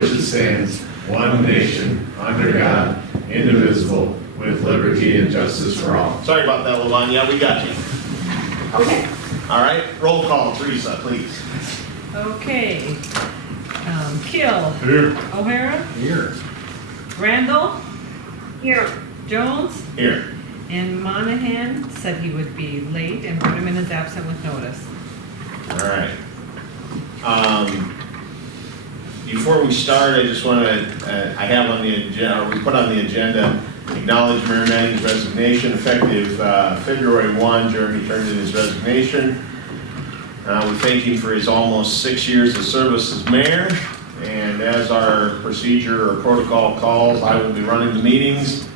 It stands one nation, under God, indivisible, with liberty and justice for all. Sorry about that, Levon. Yeah, we got you. Okay. All right, roll call, Teresa, please. Okay. Kill. Here. O'Hara. Here. Randall. Here. Jones. Here. And Monahan said he would be late and put him in as absent with notice. All right. Before we start, I just want to, I have on the agenda, or we put on the agenda, acknowledge Mayor Manning's resignation effective February 1. Jeremy turned in his resignation. We thank him for his almost 6 years of service as mayor. And as our procedure or protocol calls, I will be running the meetings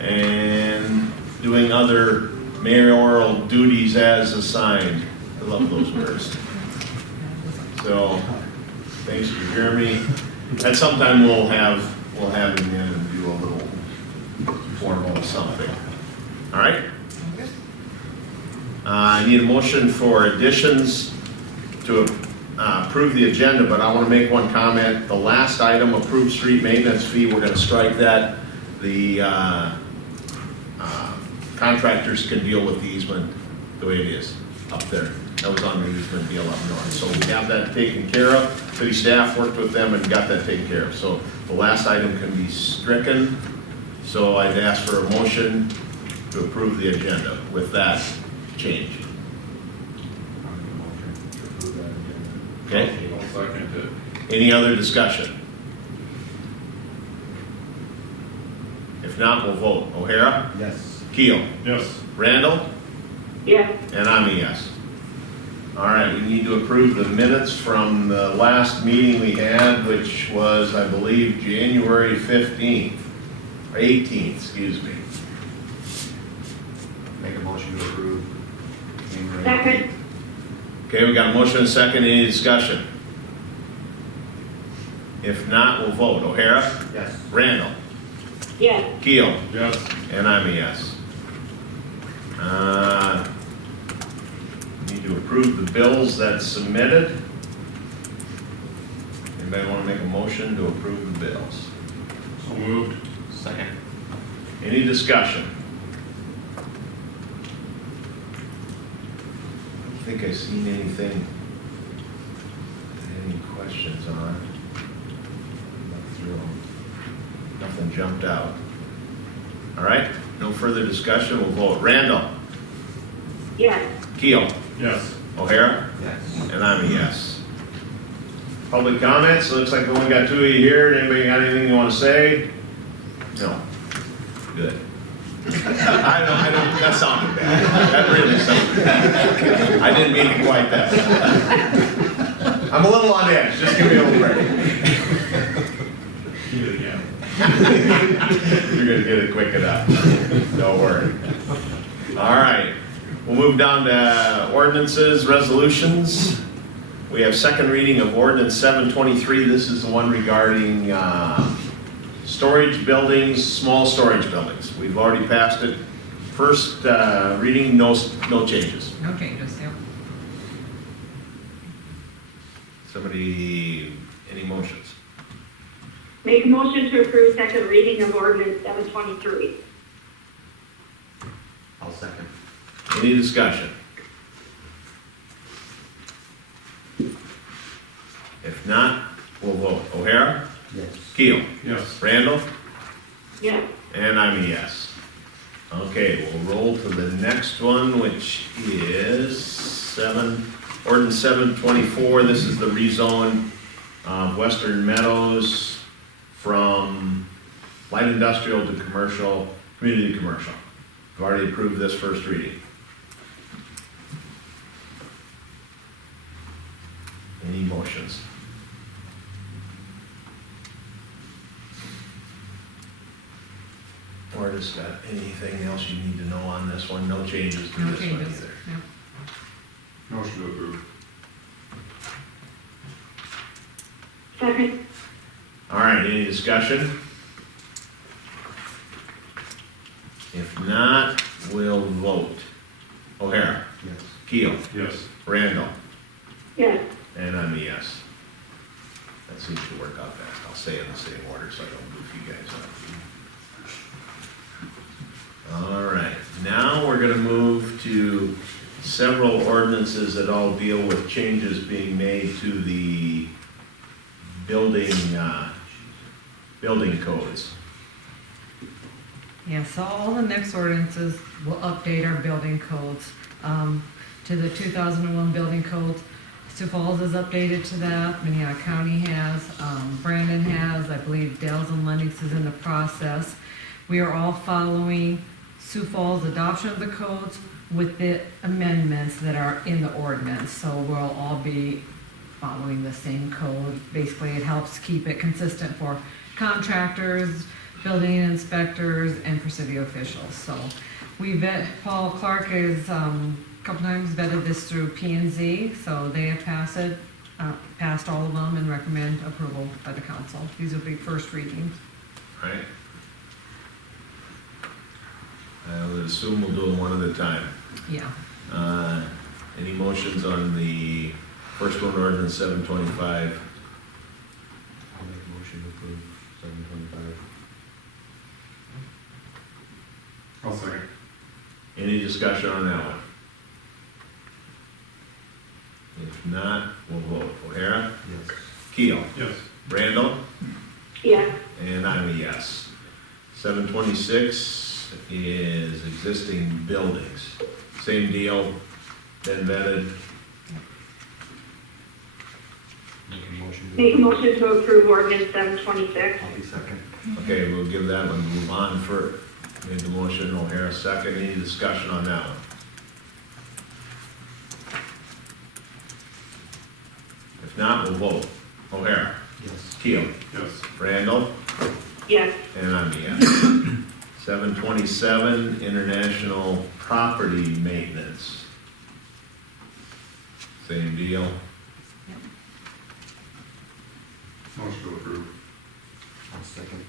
and doing other mayoral duties as assigned. I love those words. So, thanks to Jeremy. At some time we'll have him in and do a little formal something. All right? I need a motion for additions to approve the agenda, but I want to make one comment. The last item, approved street maintenance fee, we're going to strike that. The contractors can deal with the easement the way it is up there. That was on the easement deal up north. So we have that taken care of. City staff worked with them and got that taken care of. So the last item can be stricken. So I'd ask for a motion to approve the agenda with that change. Okay? I'll second it. Any other discussion? If not, we'll vote. O'Hara? Yes. Keel? Yes. Randall? Yes. And I'm a yes. All right, we need to approve the minutes from the last meeting we had, which was, I believe, January 15th, or 18th, excuse me. Make a motion to approve. Second. Okay, we got a motion and a second. Any discussion? If not, we'll vote. O'Hara? Yes. Randall? Yes. Keel? Yes. And I'm a yes. Need to approve the bills that's submitted. Anybody want to make a motion to approve the bills? So moved. Second. Any discussion? I don't think I've seen anything, any questions on. Look through them. Nothing jumped out. All right, no further discussion, we'll vote. Randall? Yes. Keel? Yes. O'Hara? Yes. And I'm a yes. Public comments, looks like we only got two of you here. Anybody got anything you want to say? No. Good. I don't, that sounded bad. That really sounded bad. I didn't mean it quite that way. I'm a little on edge, just give me a little break. Do it again. You're gonna get it quick enough. Don't worry. All right, we'll move down to ordinances, resolutions. We have second reading of ordinance 723. This is the one regarding storage buildings, small storage buildings. We've already passed it. First reading, no changes. No changes, yep. Somebody, any motions? Make a motion to approve second reading of ordinance 723. I'll second. Any discussion? If not, we'll vote. O'Hara? Yes. Keel? Yes. Randall? Yes. And I'm a yes. Okay, we'll roll to the next one, which is ordinance 724. This is the rezone of Western Meadows from light industrial to commercial, community commercial. We've already approved this first reading. Any motions? Or just anything else you need to know on this one? No changes to No this one changes, either. yep. Motion to approve. Second. All right, any discussion? If not, we'll vote. O'Hara? Yes. Keel? Yes. Randall? Yes. And I'm a yes. That seems to work out best. I'll say it in the same order so I don't goof you guys up. All right, now we're gonna move to several ordinances that all deal with changes being made to the building codes. Yeah, so all the next ordinances will update our building codes to the 2001 building codes. Sioux Falls is updated to that, Minnehaha County has, Brandon has, I believe Dells and Lennox is in the process. We are all following Sioux Falls' adoption of the codes with the amendments that are in the ordinance. So we'll all be following the same code. Basically, it helps keep it consistent for contractors, building inspectors, and for city officials. So Paul Clark is a couple times vetted this through P&Z, so they have passed all of them and recommend approval by the council. These will be first readings. All right? I would assume we'll do them one at a time. Yeah. Any motions on the first one, ordinance 725? I'll make a motion to approve 725. I'll second. Any discussion on that one? If not, we'll vote. O'Hara? Yes. Keel? Yes. Randall? Yes. And I'm a yes. 726 is existing buildings. Same deal, been vetted. Make a motion to. Make a motion to approve ordinance 726. I'll be second. Okay, we'll give that one, move on for, made the motion, O'Hara second. Any discussion on that one? If not, we'll vote. O'Hara? Yes. Keel? Yes. Randall? Yes. And I'm a yes. 727, international property maintenance. Same deal. Motion to approve. I'll second.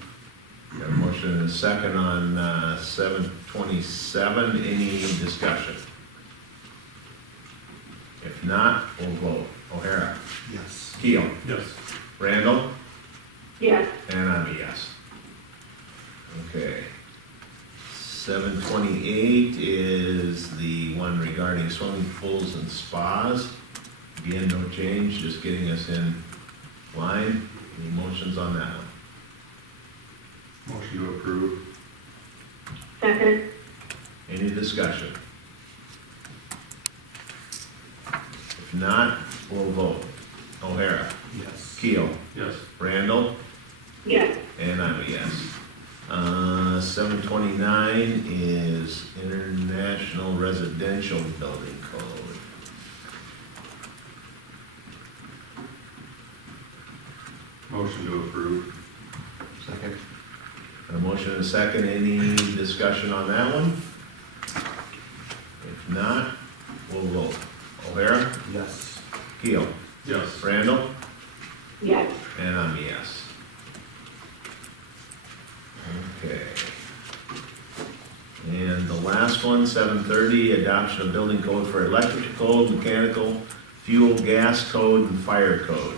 Got a motion and a second on 727. Any discussion? If not, we'll vote. O'Hara? Yes. Keel? Yes. Randall? Yes. And I'm a yes. Okay. 728 is the one regarding swimming pools and spas. Again, no change, just getting us in line. Any motions on that one? Motion to approve. Second. Any discussion? If not, we'll vote. O'Hara? Yes. Keel? Yes. Randall? Yes. And I'm a yes. 729 is International Residential Building Code. Motion to approve. Second. A motion and a second. Any discussion on that one? If not, we'll vote. O'Hara? Yes. Keel? Yes. Randall? Yes. And I'm a yes. Okay. And the last one, 730, adoption of building code for electrical code, mechanical, fuel, gas code, and fire code.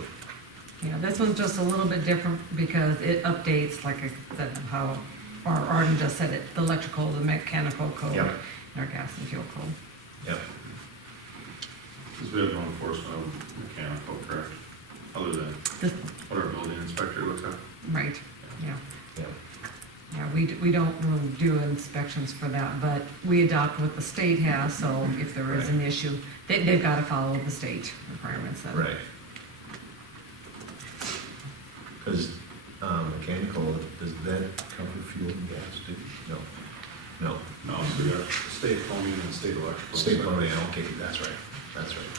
Yeah, this one's just a little bit different because it updates, like I said, how, or Arden just said it, the electrical, the mechanical code, Yep. and our gas and fuel code. Yep. Because we have no enforcement of mechanical, correct? Other than This, what our building inspector looks at. right, yeah. Yep. Yeah, we don't really do inspections for that, but we adopt what the state has, so if there is an issue, they've got to follow the state requirements then. Right. Because mechanical, does that cover fuel and gas too? No. No. No, so we got state plumbing and state electrical. State plumbing, okay, that's right, that's right.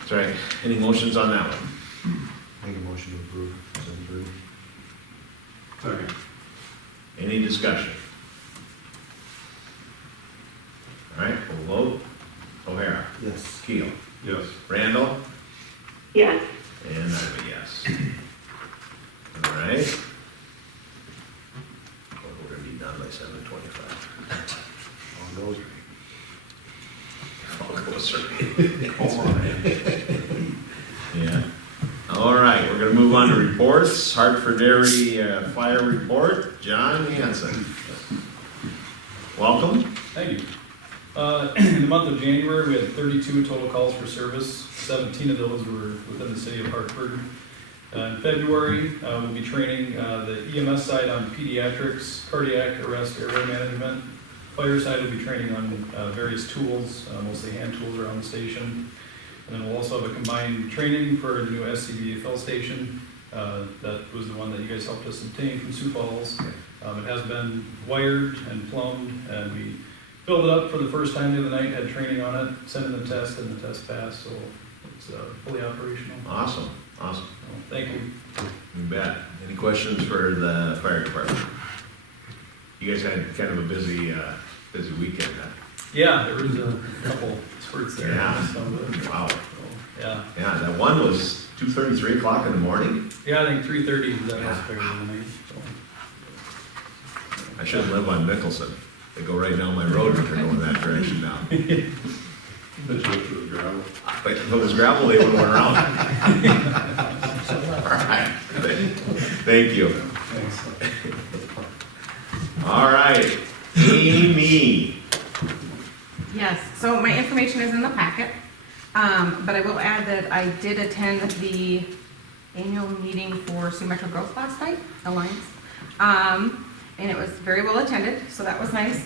That's right. Any motions on that one? Make a motion to approve 730. Second. Any discussion? All right, we'll vote. O'Hara? Yes. Keel? Yes. Randall? Yes. And I'm a yes. All right. Well, we're gonna be done by 7:25. All those. All goes right. Yeah. All right. move on to reports. Hartford Dairy Fire Report, John Hanson. Welcome. Thank you. In the month of January, we had 32 total calls for service. 17 of those were within the city of Hartford. In February, we'll be training the EMS side on pediatrics, cardiac arrest, airway management. Fire side will be training on various tools, mostly hand tools around the station. And then we'll also have a combined training for the new SCBA fill station. That was the one that you guys helped us obtain from Sioux Falls. It has been wired and plumbed, and we filled it up for the first time the other night, had training on it, sent in the test, and the test passed, so it's fully operational. Awesome. So, thank you. You bet. Any questions for the fire department? You guys had kind of a busy weekend, huh? Yeah, there was a couple spurts there. Yeah. So, Wow. yeah. Yeah, that one was 2:30, 3 o'clock in the morning. Yeah, I think 3:30 was that Yeah. was fair tonight. So. I shouldn't live on Nicholson. They go right down my road if they're going that direction now. But if it was gravel, they would have went around. All right. Thank you. All right. Amy. Yes, so my information is in the packet, but I will add that I did attend the annual meeting for Sioux Metro Growth last night, Alliance, and it was very well attended, so that was nice.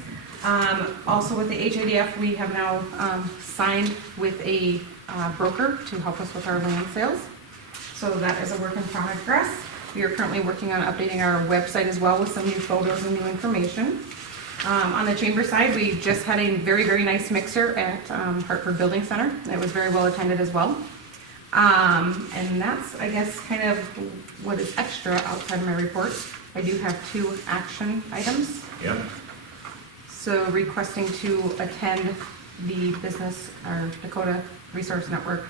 Also with the HADF, we have now signed with a broker to help us with our land sales, so that is a work in progress. We are currently working on updating our website as well with some new photos and new information. On the chamber side, we just had a very, very nice mixer at Hartford Building Center. It was very well attended as well. And that's, I guess, kind of what is extra outside of my report. I do have 2 action items. Yep. So requesting to attend the business, or Dakota Resource Network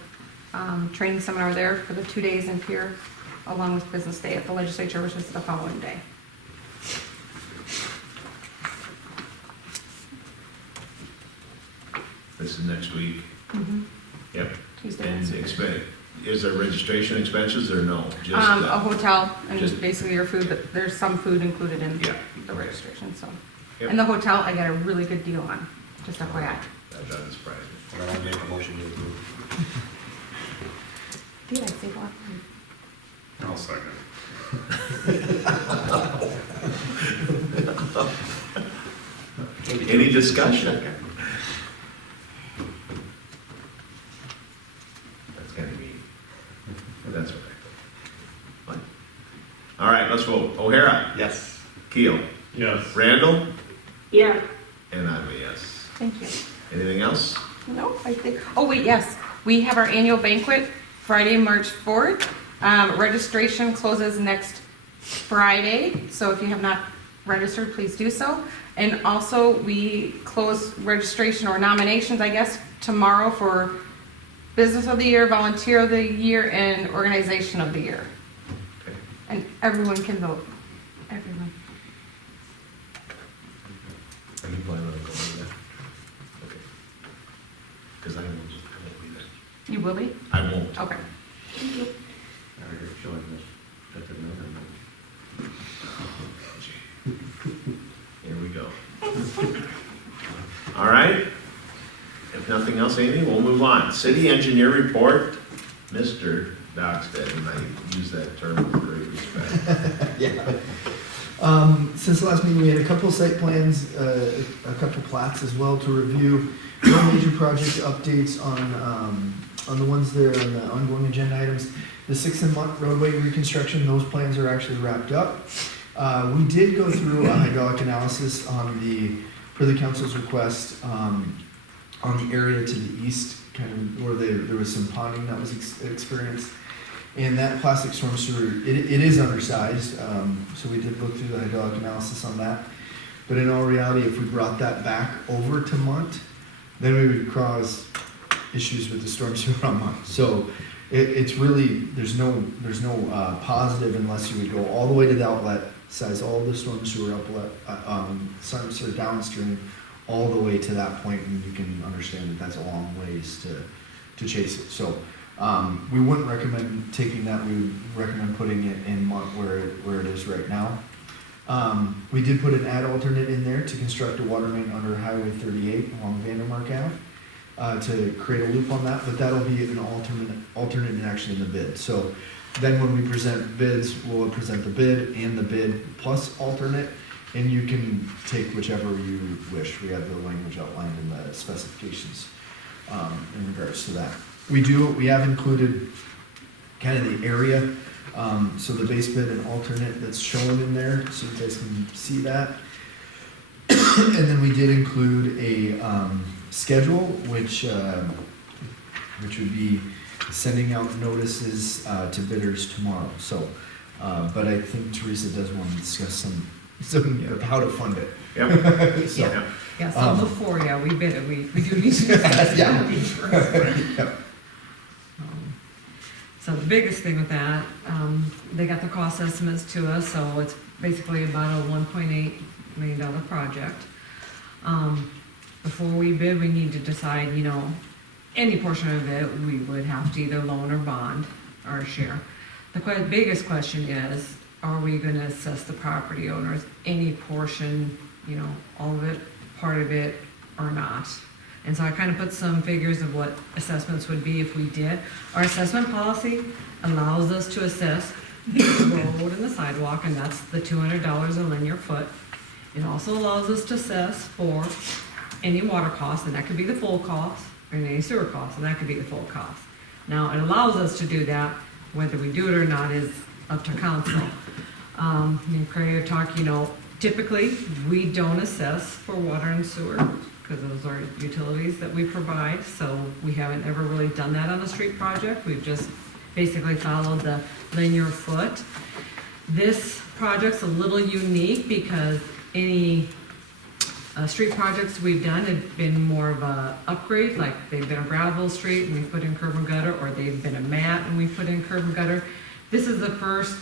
training seminar there for the 2 days in Pierre, along with Business Day at the legislature, which is the following day. This is next week. Yep. Tuesday. And is there registration expenses or no? Just A hotel and just- basically your food, but there's some food included in Yeah. the registration, so. Yep. And the hotel, I got a really good deal on, just FYI. That doesn't surprise me. Then I make a motion to approve. Did I say what? I'll second. Any discussion? That's kind of mean. But that's what I thought. All right, let's vote. O'Hara. Yes. Keel. Yes. Randall. Yes. And I'm a yes. Thank you. Anything else? No, I think, oh wait, yes, we have our annual banquet Friday, March 4th. Registration closes next Friday, so if you have not registered, please do so. And also, we close registration or nominations, I guess, tomorrow for Business of the Year, Volunteer of the Year, and Organization of the Year. Okay. And everyone can vote, everyone. Are you planning on going to that? Okay. Because I won't be there. You will be? I won't. Okay. I already showing this. That's another one. Here we go. All right. If nothing else, Amy, we'll move on. City engineer report, Mr. Dockstead, and I use that term with great respect. Yeah. Since the last meeting, we had a couple site plans, a couple plats as well to review. No major project updates on the ones there on the ongoing agenda items. The 6th and Mont roadway reconstruction, those plans are actually wrapped up. We did go through a hydraulic analysis for the council's request, on the area to the east, kind of where there was some ponding that was experienced. And that plastic storm sewer, it is undersized, so we did look through the hydraulic analysis on that. But in all reality, if we brought that back over to Mont, then we would cause issues with the storm sewer on Mont. So it's really, there's no positive unless you would go all the way to the outlet, size all the storm sewer storm sewer downstream, all the way to that point, and you can understand that that's a long ways to chase it. So We wouldn't recommend taking that, we would recommend putting it in where it is right now. We did put an add alternate in there to construct a water main under Highway 38 along Vandermark Ave, to create a loop on that, but that'll be an alternate in actually in the bid. So then when we present bids, we'll present the bid and the bid plus alternate, and you can take whichever you wish. We have the language outlined in the specifications in regards to that. We have included kind of the area, so the base bid and alternate that's shown in there, so you guys can see that. And then we did include a schedule, which would be sending out notices to bidders tomorrow. So, but I think Teresa does want to discuss some of how to fund it. Yep. So, Yeah. Yeah, so before, yeah, we bid it, we do need to discuss Yeah. that. So the biggest thing with that, they got the cost estimates to us, so it's basically about a $1.8 million project. Before we bid, we need to decide, any portion of it, we would have to either loan or bond our share. The biggest question is, are we gonna assess the property owners any portion, all of it, part of it, or not? And so I kind of put some figures of what assessments would be if we did. Our assessment policy allows us to assess the road and the sidewalk, and that's the $200 a linear foot. It also allows us to assess for any water cost, and that could be the full cost, or any sewer cost, and that could be the full cost. Now, it allows us to do that, whether we do it or not is up to council. Me and Craig talk, typically, we don't assess for water and sewer, because those are utilities that we provide, so we haven't ever really done that on a street project. We've just basically followed the linear foot. This project's a little unique because any street projects we've done have been more of a upgrade, like they've been a gravel street and we put in curb and gutter, or they've been a mat and we put in curb and gutter. This is the first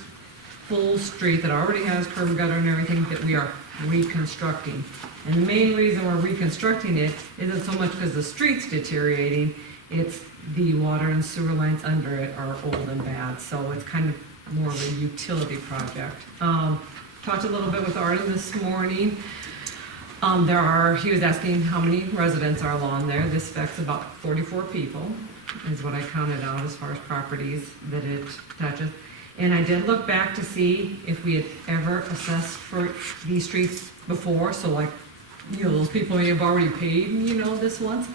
full street that already has curb and gutter and everything that we are reconstructing. And the main reason we're reconstructing it isn't so much because the street's deteriorating, it's the water and sewer lines under it are old and bad, so it's kind of more of a utility project. Talked a little bit with Arden this morning. He was asking how many residents are along there. This affects about 44 people, is what I counted out as far as properties that it touches. And I did look back to see if we had ever assessed for these streets before, so like, those people may have already paid, this once.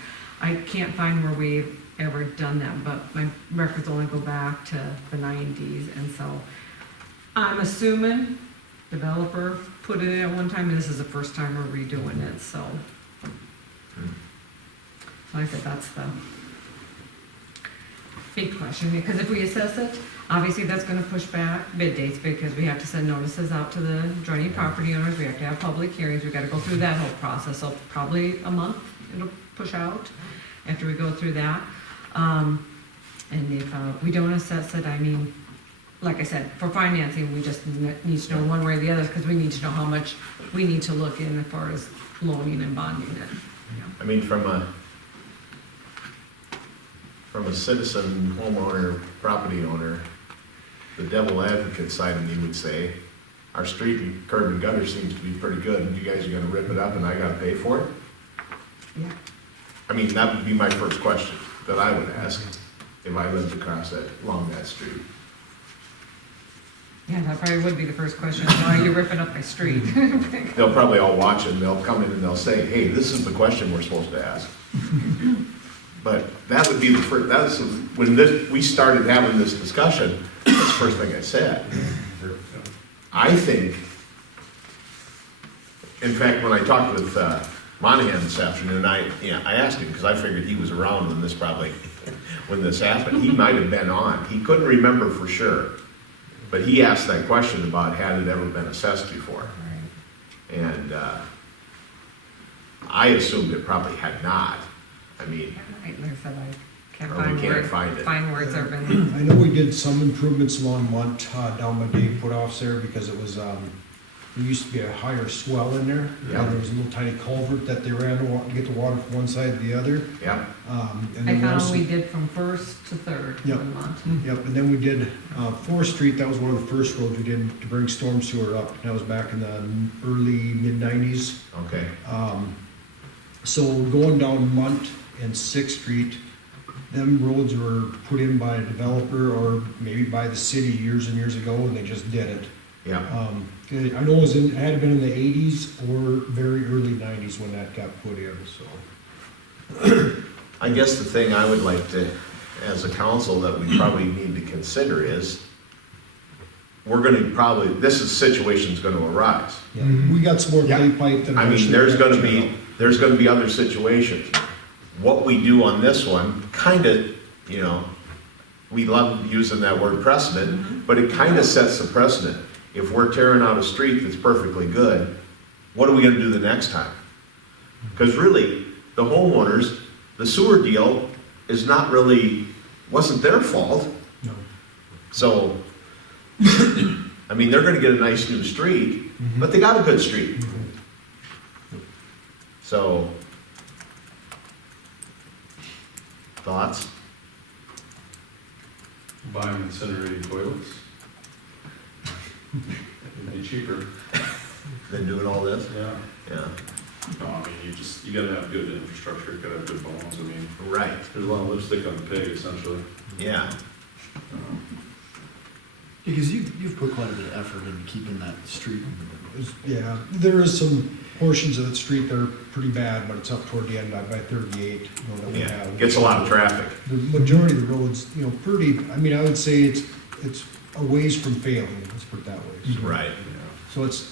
I can't find where we've ever done that, but my records only go back to the 90s, and so I'm assuming developer put it in at one time, and this is the first time we're redoing it, so. Like I said, that's the big question, because if we assess it, obviously that's gonna push back bid dates, because we have to send notices out to the adjoining property owners, we have to have public hearings, we gotta go through that whole process, so probably a month it'll push out after we go through that. And if we don't assess it, like I said, for financing, we just need to know one way or the other, because we need to know how much we need to look in as far as loaning and bonding it. From a citizen, homeowner, property owner, the devil advocate side of me would say, our street and curb and gutter seems to be pretty good, and you guys are gonna rip it up and I gotta pay for it? Yeah. That would be my first question that I would ask if I lived along that street. Yeah, that probably would be the first question, why are you ripping up my street? They'll probably all watch it, and they'll come in and they'll say, hey, this is the question we're supposed to ask. But that would be the first, when we started having this discussion, that's the first thing I said. I think, in fact, when I talked with Monahan this afternoon, I asked him, because I figured he was around when this happened. He might have been on. He couldn't remember for sure. But he asked that question about had it ever been assessed before. Right. And I assumed it probably had not. Like I said, I can't Or we can't find it. find where it's ever been. I know we did some improvements along what Don McDade put off there because it was there used to be a higher swell in there. Yeah. And there was a little tiny culvert that they ran to get the water from one side to the other. Yeah, And I then found also- we did from First to Third Yep. one month. Yep, and then we did, 4th Street, that was one of the first roads we did to bring storm sewer up. That was back in the early, mid-90s. okay, So going down Munt and 6th Street, them roads were put in by a developer or maybe by the city years and years ago, and they just did it. yeah. I know it had been in the 80s or very early 90s when that got put in, so. I guess the thing I would like to, as a council, that we probably need to consider is, we're gonna probably, situation's gonna arise. Yeah, we got some more Yeah. clay pipe that. I mean, eventually there's got gonna churned be, out. there's gonna be other situations. What we do on this one, kinda, you know, we love using that word precedent, but it kinda sets the precedent. If we're tearing out a street that's perfectly good, what are we gonna do the next time? Because really, the homeowners, the sewer deal is not really, wasn't their fault. No. So, I mean, they're gonna get a nice new street, but they got a good street. So, thoughts? Buy them incinerating toilets. It'd be cheaper. Than doing all this? Yeah. Yeah. No, I mean, you gotta have good infrastructure, you gotta have good bones, I mean, Right, there's a lot of lipstick on the pig, essentially. yeah. Because you've put quite a bit of effort into keeping that street. Yeah, there is some portions of the street that are pretty bad, but it's up toward the end by 38, you know, that we Yeah, have. gets a lot of traffic. The majority of the roads, you know, pretty, I mean, I would say it's a ways from failing, let's put it that way. So- Right. So it's,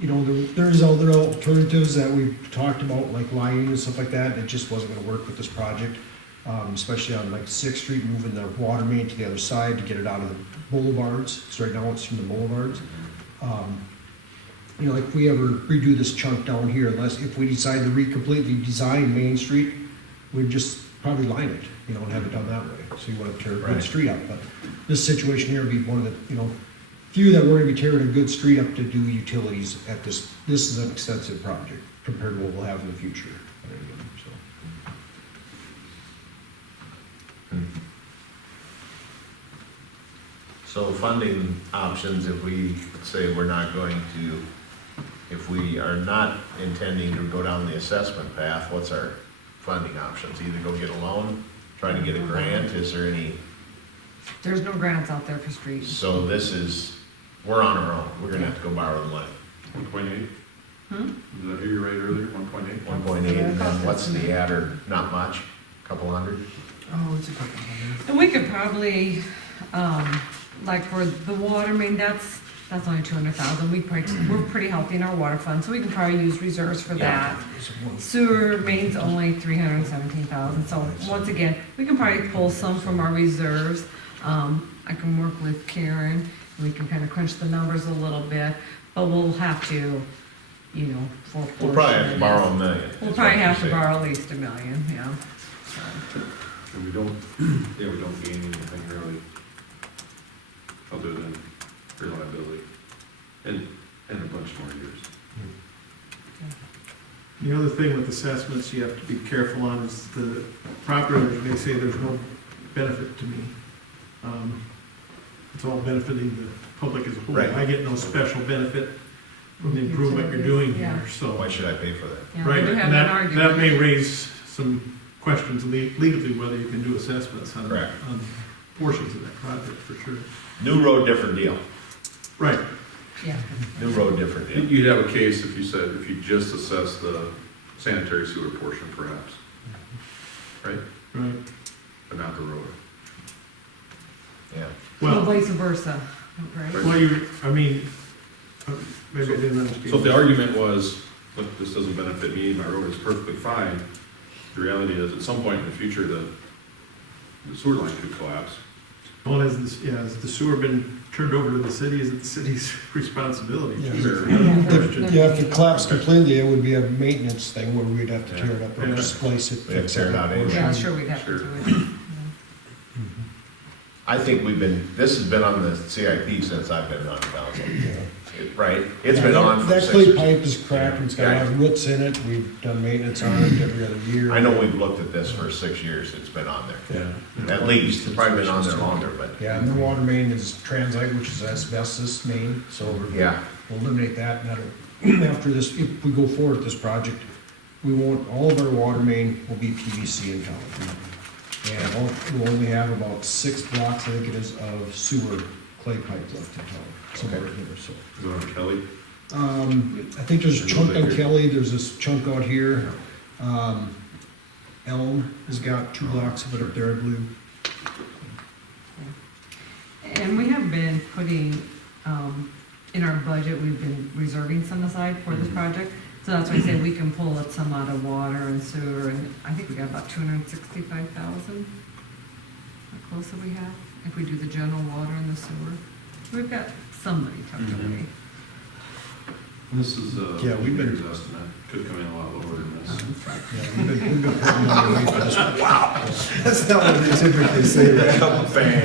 you know, there's other alternatives that we've talked about, like lining and stuff like that, it just wasn't gonna work with this project. Especially on like 6th Street, moving the water main to the other side to get it out of the boulevards, because right now it's from the boulevards. You know, like if we ever redo this chunk down here, if we decide to completely design Main Street, we'd just probably line it, you know, and have it done that way. So you want to tear a Right. good street up, but this situation here would be one of the, you know, few that we're gonna be tearing a good street up to do utilities at this. This is an extensive project compared to what we'll have in the future. So. So funding options, if we say we're not going to, if we are not intending to go down the assessment path, what's our funding options? Either go get a loan, try to get a grant, is there any? There's no grants out there for streets. So this is, we're on our own, we're gonna have to go borrow the money. 1.8, Hmm? did I hear you right earlier, 1.8? 1.8, and then what's the adder? Not much, couple hundred? Oh, it's a couple hundred. And we could probably, like for the water main, that's only 200,000. We're pretty healthy in our water fund, so we can probably use reserves for Yeah. that. Sewer main's only 317,000, so once again, we can probably pull some from our reserves. I can work with Karen, we can kind of crunch the numbers a little bit, but we'll have to, you know, for. We'll probably have to borrow $1 million. We'll is probably what have to you're saying. borrow at least $1 million, yeah. And we don't, yeah, we don't gain anything really, other than reliability, and a bunch more years. The other thing with assessments you have to be careful on is the property owners may say there's no benefit to me. It's all benefiting the public as a whole. Right. I get no special benefit from the improvement you're doing here, So so. why should I pay for that? Yeah, Right, we have and that that argument. may raise some questions legally whether you can do assessments on Correct. portions of that project, for sure. New road, different deal. Right, Yeah. New road, different deal. You'd have a case if you just assess the sanitary sewer portion perhaps, right? right. But not the road. Yeah. Well, Well, vice versa, right? maybe I didn't understand. So if the argument was, look, this doesn't benefit me, my road is perfectly fine, the reality is, at some point in the future, the sewer line could collapse. Well, has the sewer been turned over to the city? Is it the city's responsibility? Yeah. Sure. If you have to collapse completely, it would be a maintenance thing where we'd have to tear it up and Yeah. splice it. We'd have to tear it out anyway. Yeah, sure, we'd have to Sure. do it. I think this has been on the CIP since I've been on council, right? It's been on for That 6 clay years. pipe is cracked, it's got a lot of roots in it, we've done maintenance on it every other year. I know we've looked at this for 6 years, it's been on there. Yeah. At least, it's probably been on there longer, but, Yeah, and the water main is transite, which is asbestos main, so yeah. we'll eliminate that, and that'll, after this, if we go forward with this project, we won't, all of our water main will be PVC in town. And we'll only have about 6 blocks, I think it is, of sewer clay pipe left in town, somewhere in here, so. Is it on Kelly? I think there's a chunk on Kelly, there's this chunk out here. Elm has got 2 blocks of it up there, I believe. And we have been putting, in our budget, we've been reserving some aside for this project. So that's why I say we can pull up some out of water and sewer, and I think we got about 265,000. How close do we have, if we do the general water and the sewer? We've got some money tucked away. This is, Yeah, we've been- mayor's estimate, could come in a lot lower than this. Yeah, we've been putting money away for this. That's not what they typically say, right? Okay.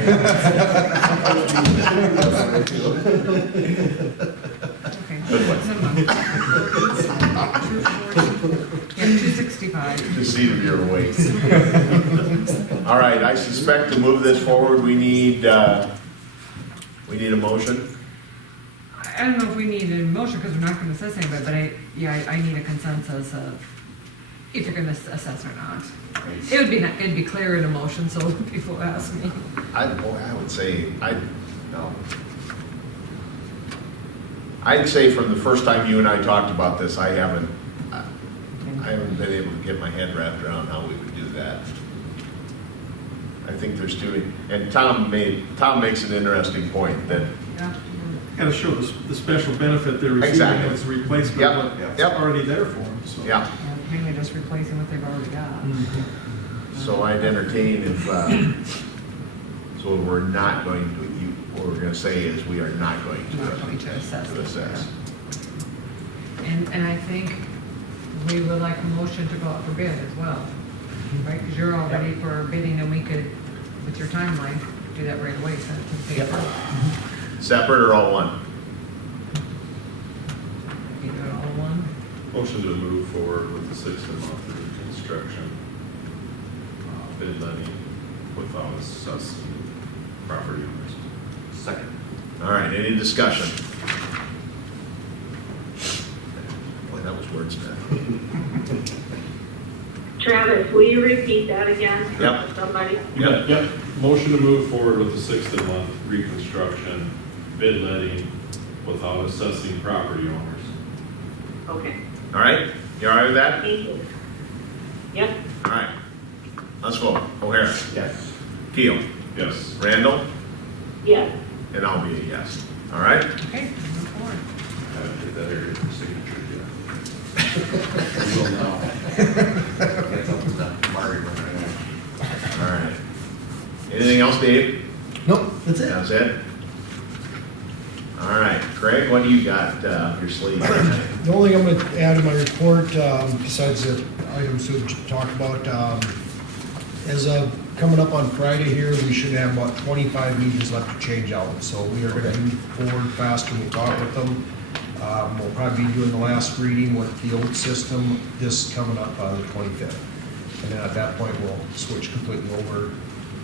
Good one. Some money. 240. Yeah, 265. The seat of your weight. All right, I suspect to move this forward, we need a motion. I don't know if we need a motion, because we're not gonna assess anybody, but I need a consensus of if you're gonna assess or not. It would be, it'd be clear in a motion, so when people ask me. I would say, no. I'd say from the first time you and I talked about this, I haven't been able to get my head wrapped around how we would do that. I think there's two, and Tom makes an interesting point that, Yeah. Gotta show the special benefit they're receiving Exactly. as a replacement Yep, of what's yep. already there for them, so. yeah, Yeah, mainly just replacing what they've already got. so I'd entertain if, so we're not going to, what we're gonna say is we are not going Not going to to assess. assess. And I think we would like a motion to go out for bid as well, right? Because you're all ready for bidding, and we could, with your timeline, do that right away, send it to the paper. Separate or all one? You do it all one. Motion to move forward with the 6-month reconstruction, bid levy without assessing property owners. Second. All right, any discussion? Boy, that was wordsmith. Travis, will you repeat that again? for Yep. Somebody? Yep. Motion to move forward with the 6-month reconstruction, bid letting without assessing property owners. Okay, All right, you all right with that? thank you. Yep, All right, let's go. O'Hara. Yes. Keel. Yes. Randall. yes. And I'll be a yes. All right? Okay, move forward. I haven't hit that area for signature yet. We will now. All right. Anything else, Dave? Nope, that's it. That's it? All right, Craig, what do you got up your sleeve? The only thing I'm gonna add in my report, besides the items we talked about, as of coming up on Friday here, we should have about 25 meters left to change out. So we are gonna move forward faster, we'll talk with them. We'll probably be doing the last reading with the old system, this coming up on the 25th. And then at that point, we'll switch completely over.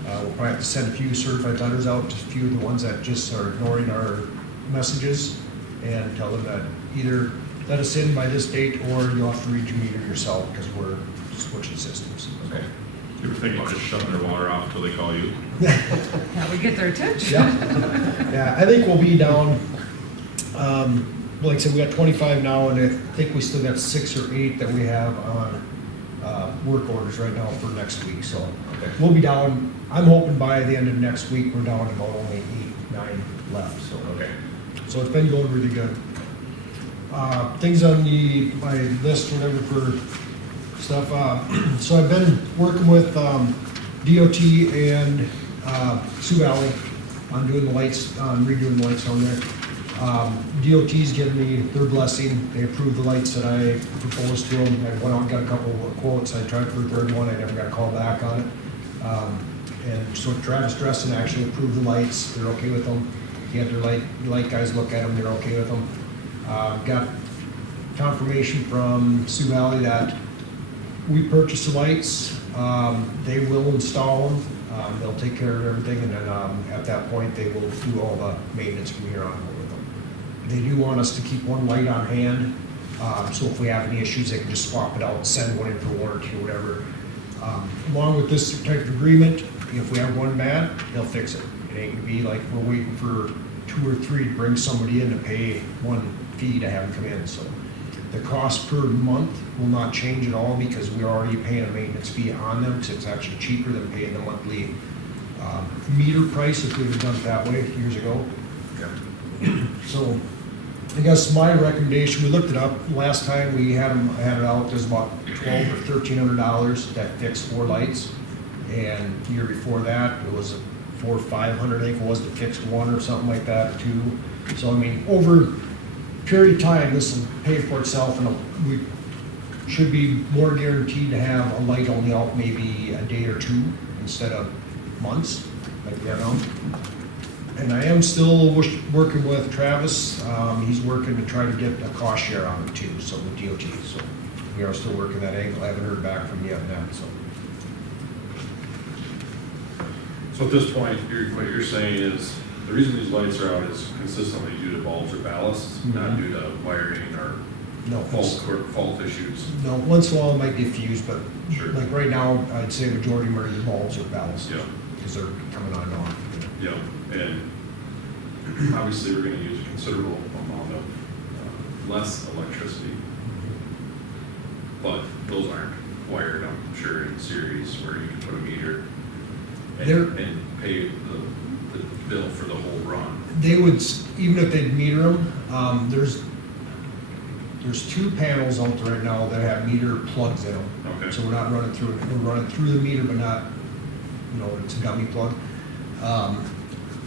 We'll probably have to send a few certified letters out, just a few of the ones that just are ignoring our messages, and tell them that either let us in by this date, or you'll have to read your meter yourself, because we're switching systems. Okay. You ever think about just shutting their water off until they call you? That would get their attention. Yeah, yeah, I think we'll be down, like I said, we got 25 now, and I think we still got 6 or 8 that we have on work orders right now for next week, so Okay. we'll be down, I'm hoping by the end of next week, we're down to about only 8, 9 left, so. Okay. So it's been going really good. Things on my list, whatever, for stuff. So I've been working with DOT and Sioux Valley on doing the lights, on redoing the lights on there. DOT's given me their blessing. They approved the lights that I proposed to them. I went out and got a couple of quotes. I tried for a third one. I never got a call back on it. And so Travis Dressen actually approved the lights, they're okay with them. He had their light guys look at them, they're okay with them. Got confirmation from Sioux Valley that we purchased the lights, they will install them, they'll take care of everything, and then, at that point, they will do all the maintenance from here on with them. They do want us to keep one light on hand, so if we have any issues, they can just swap it out, send one in for warranty or whatever. Along with this type of agreement, if we have one bad, they'll fix it. It ain't gonna be like we're waiting for 2 or 3 to bring somebody in to pay one fee to have them come in, so. The cost per month will not change at all because we're already paying a maintenance fee on them, because it's actually cheaper than paying the monthly meter price if we would have done it that way years ago. So I guess my recommendation, we looked it up, last time we had it out, there's about $1,200 or $1,300 that fixed 4 lights. And the year before that, it was $400 or $500, I think it was, to fix 1 or something like that, or 2. So I mean, over period of time, this will pay for itself, and we should be more guaranteed to have a light only out maybe a day or 2 instead of months, like we have now. And I am still working with Travis. He's working to try to get a cost share on it too, so with DOT. So we are still working that angle. I haven't heard back from yet now, so. So at this point, what you're saying is, the reason these lights are out is consistently due to bulbs or ballasts, not due to wiring or No, fault issues. no, once in a while it might be a fuse, but Sure. like right now, I'd say majority of the bulbs are ballast. Yeah. Because they're coming on and off. Yeah, and obviously we're gonna use a considerable amount of less electricity, but those aren't wired, I'm sure, in series where you can put a meter and pay the bill for the whole run. They would, even if they meter them, there's 2 panels out there right now that have meter plugs in them. Okay. So we're not running through it, we're running through the meter, but not, it's a dummy plug.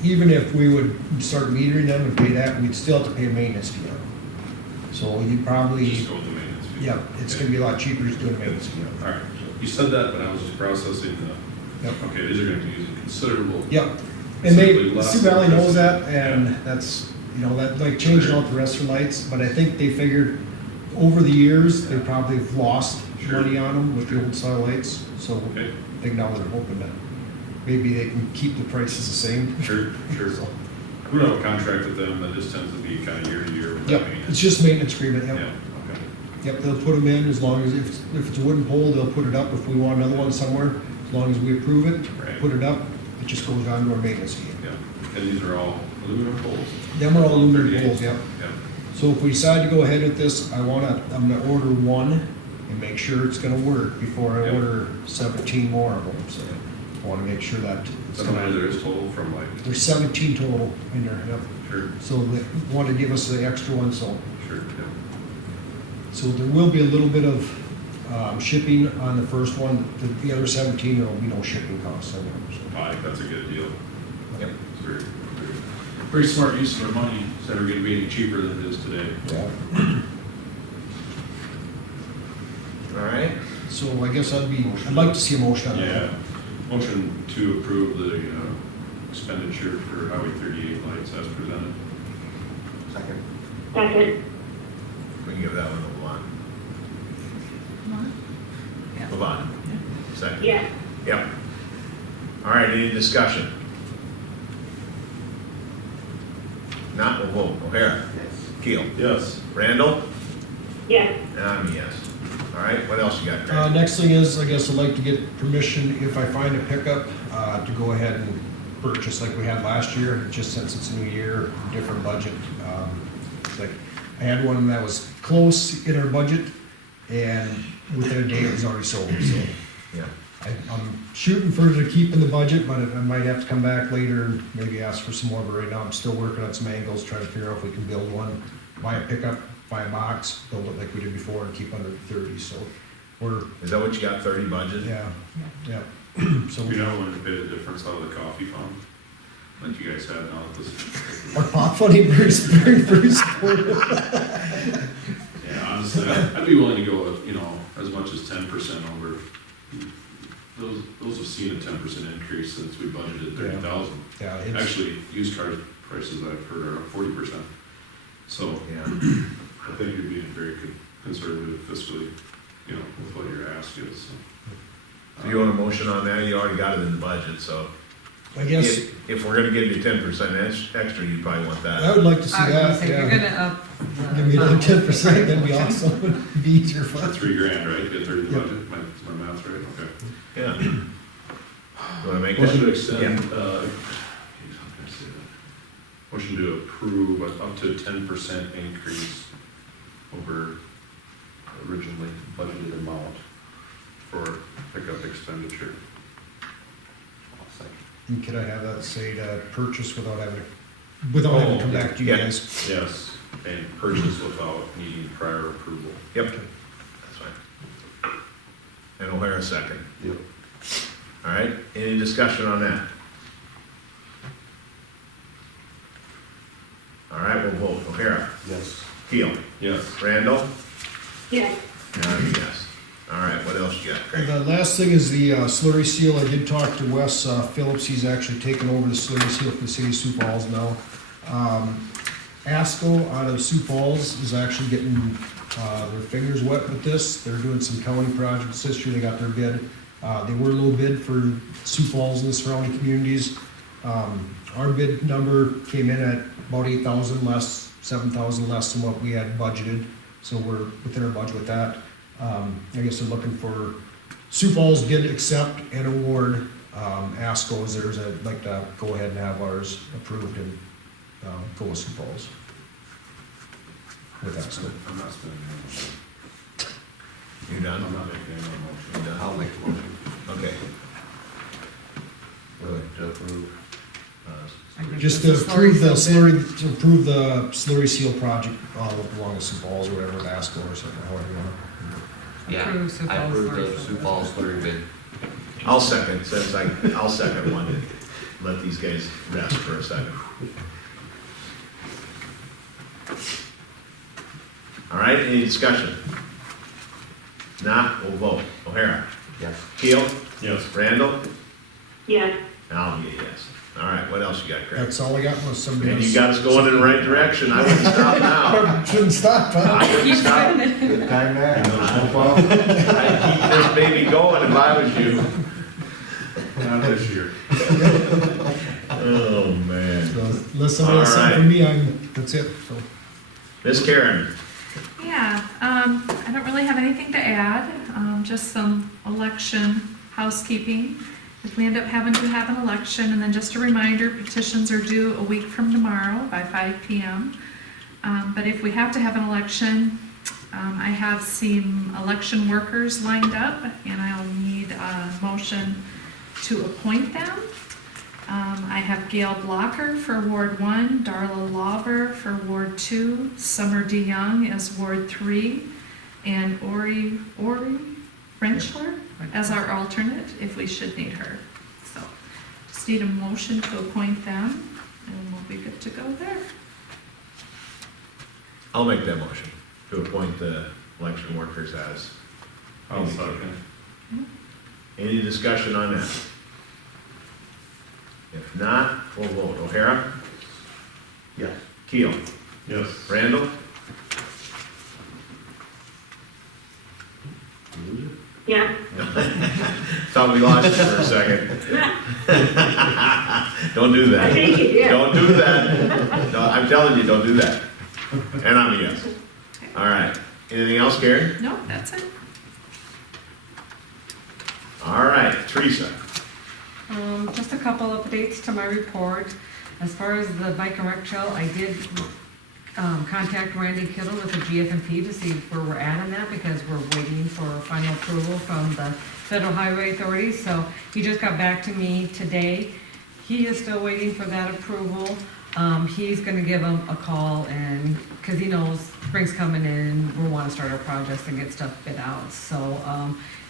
Even if we would start metering them and pay that, we'd still have to pay a maintenance fee on them. So you'd probably, Just go with the maintenance fee. yeah, it's gonna be a lot cheaper just doing a maintenance fee on them. All right, you said that, but I was just processing Yep. okay, these are gonna be using considerable. Yep, and they, Simply less Sioux Valley knows that, electricity. and that's, that, like, changing out the rest of the lights, but I think they figured over the years, they probably have lost Sure. money on them with the old style lights, so Okay, I think now they're hoping that maybe they can keep the prices the same. sure, sure. So, We don't have a contract with them, that just tends to be kind of year to year with that Yep, maintenance. it's just maintenance agreement, Yeah, yep. okay. Yep, they'll put them in as long as, if it's a wooden pole, they'll put it up if we want another one somewhere, as long as we approve it, Right. put it up, it just goes on to our maintenance fee. Yeah, and these are all aluminum poles? Them are all aluminum 38. poles, yep. Yeah, So if we decide to go ahead with this, I'm gonna order 1 and make sure it's gonna work before I Yep. order 17 more of them, so I wanna make sure that it's so how many there gonna. is total from like, There's 17 total in there, yep. sure, So they want to give us the extra one, so, sure, yeah. so there will be a little bit of shipping on the first one. The other 17, there will be no shipping costs on them, so. I think that's a good deal. Yep. It's very smart use of our money, instead of getting any cheaper than it is today. Yeah. All right, So I guess I'd like to see a motion on that. Yeah, motion to approve the expenditure for Highway 38 lights as presented. second, Second. we can give that one Yeah. to Levon. Second. Yes. Yep. All right, any discussion? Not, we'll vote. O'Hara? Keel? Yes. Randall? Yes. And I'm a yes. All right, what else you got, Craig? Next thing is, I guess I'd like to get permission, if I find a pickup, to go ahead and purchase like we had last year, just since it's a new year, different budget. Like, I had one that was close in our budget, and within a day it was already sold, so. Yeah. I'm shooting for to keep in the budget, but I might have to come back later and maybe ask for some more, but right now I'm still working on some angles, trying to figure out if we can build one, buy a pickup, buy a box, build it like we did before and keep under 30, so we're, Is that what you got, 30 budget? yeah. So You know when to pay the difference out of the coffee fund? Like you guys had now that this. our pop funding very supportive. Yeah, honestly, I'd be willing to go with, as much as 10% over Those have seen a 10% increase since we budgeted 30,000. Yeah, it's, Actually, used car prices I've heard are up 40%. So Yeah. I think you're being very conservative fiscally, you know, with what your ask is. So. So you want a motion on that? You already got it in the budget, so. I guess, If we're gonna give you 10% extra, you probably want I that. would like to see I was gonna that, say, if you're yeah. gonna up. the Give me another amount, 10%, that'd be motion. awesome, it'd be easier for us. $3,000, right? Get 30 the Yep. budget. My math's right. Okay. Yeah. You wanna make Motion to that? extend. How can I say that? Motion to approve up to 10% increase over originally budgeted amount for pickup expenditure. And could I have that say to purchase without having to come back to you yeah. guys? Yes, and purchase without needing prior approval. Yep, that's fine. And O'Hara second. Yep. All right, any discussion on that? All right, we'll vote. O'Hara, Yes. Keel, Yes. Randall, Yes. and I'm a yes. All right, what else you got, And Craig? the last thing is the slurry seal. I did talk to Wes Phillips. He's actually taken over the slurry seal for the city of Sioux Falls now. ASCO out of Sioux Falls is actually getting their fingers wet with this. They're doing some county projects this year. They got their bid. They were low bid for Sioux Falls and the surrounding communities. Our bid number came in at about 8,000 less, 7,000 less than what we had budgeted. So we're within our budget with that. I guess they're looking for, Sioux Falls did accept and award ASCO's. There's I'd like to go ahead and have ours approved and go with Sioux Falls. With ASCO. I'm not spending any You more. done? I'm not making any more motion. You done? I'll make the motion. Okay. To approve. I guess Just to it's a approve the slurry slurry, to approve the slurry seal project along with Sioux Falls or whatever, with ASCO or something, however you want. Approve Sioux I Falls approve slurry the seal. Sioux Falls slurry bid. I'll second, I'll second one, and let these guys rest for a second. All right, any discussion? Not, we'll vote. O'Hara, Yes. Keel, Yes. Randall, Yes. and I'll be a yes. All right, what else you got, Craig? That's all I got unless somebody And else. you got us going in the right direction, I wouldn't stop now. Shouldn't stop, huh? I wouldn't Keep stop. spinning. Good time there. I'd keep this baby going if I was you. Not this year. Oh, man. So, unless somebody else said for All right. me, that's it, so. Miss Karen, Yeah, I don't really have anything to add, just some election housekeeping. If we end up having to have an election, and then just a reminder, petitions are due a week from tomorrow by 5 p.m. But if we have to have an election, I have some election workers lined up, and I'll need a motion to appoint them. I have Gail Blocker for Ward 1, Darla Lawver for Ward 2, Summer DeYoung as Ward 3, and Ori Frenchler as our alternate if we should need her. So just need a motion to appoint them, and we'll be good to go there. I'll make that motion to appoint the election workers as. I'll second. Any discussion on that? If not, we'll vote. O'Hara, Yes. Keel, Yes. Randall, Yes. thought we lost you for a second. Don't do I that. think you did. Don't do that. No, I'm telling you, don't do that. And I'm a yes. All right. Anything else, Karen? No, that's it. All right, Teresa. Just a couple updates to my report. As far as the bike and rec trail, I did contact Randy Kittle with the GFMP to see where we're at on that, because we're waiting for final approval from the Federal Highway Authority. So he just got back to me today. He is still waiting for that approval. He's gonna give him a call, and, because he knows spring's coming in, we'll wanna start our projects and get stuff bid out. So,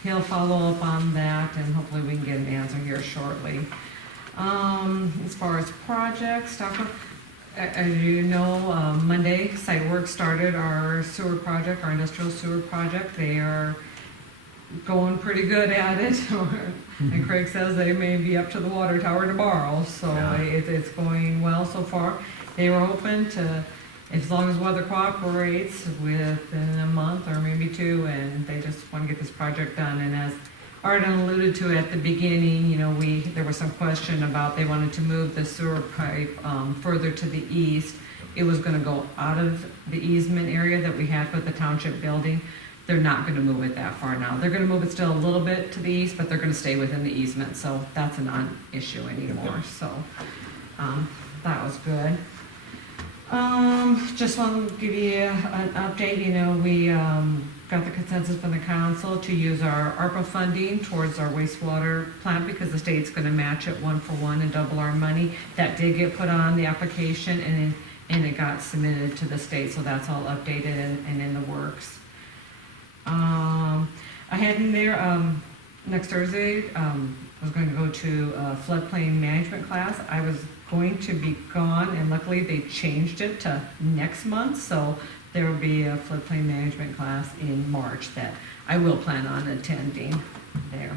he'll follow up on that, and hopefully we can get an answer here shortly. As far as projects, as you know, Monday, site work started our sewer project, our industrial sewer project. They are going pretty good at it. And Craig says they may be up to the water tower tomorrow, so Yeah. it's going well so far. They were hoping to, as long as weather cooperates, within a month or maybe two, and they just want to get this project done. And as Arden alluded to at the beginning, you know, there was some question about they wanted to move the sewer pipe further to the east. It was gonna go out of the easement area that we had with the township building. They're not gonna move it that far now. They're gonna move it still a little bit to the east, but they're gonna stay within the easement, so that's a non-issue anymore, so, that was good. Just want to give you an update, you know, we, got the consensus from the council to use our ARPA funding towards our wastewater plant because the state's gonna match it 1-for-1 and double our money. That did get put on the application and it got submitted to the state, so that's all updated and in the works. I had in there, next Thursday, I was going to go to a floodplain management class. I was going to be gone, and luckily they changed it to next month, so there will be a floodplain management class in March that I will plan on attending there.